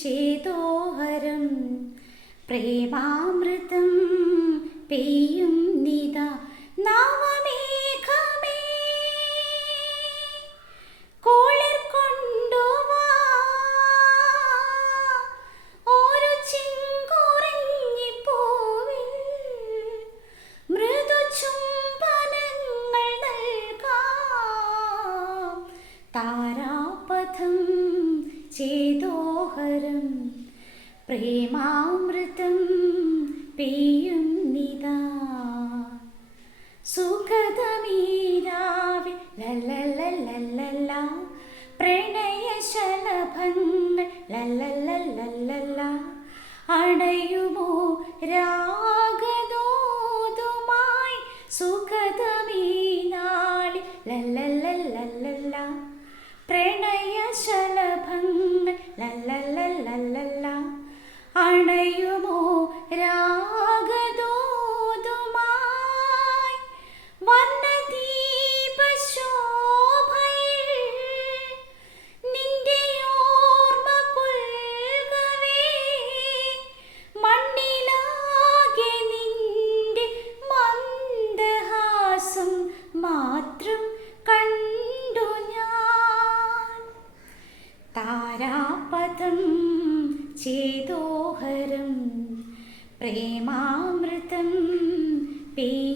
ചേതോഹരം പ്രേമാമൃതം പെയ്യും നിത നവമേഘമേ കോളിർ കൊണ്ടുവാ മൃദു ചുംബനങ്ങൾ താരാപഥം ചേതോഹരം പ്രേമാമൃതം പെയ്യും നിതാ. സുഖതമീരാവി ലല്ലല്ലല്ലല്ല. പ്രണയശലഭങ്ങൾ ലല്ലല്ലല്ലല്ല. അണയുമോ രാഗദൂതുമായി? സുഖതമീനാളി ലല്ലല്ലല്ലല്ല. പ്രണയശലഭങ്ങൾ ലല്ലല്ലല്ലല്ല അണയുമോ താരാപഥം ചേതോഹരം പ്രേമാമൃതം നിതാ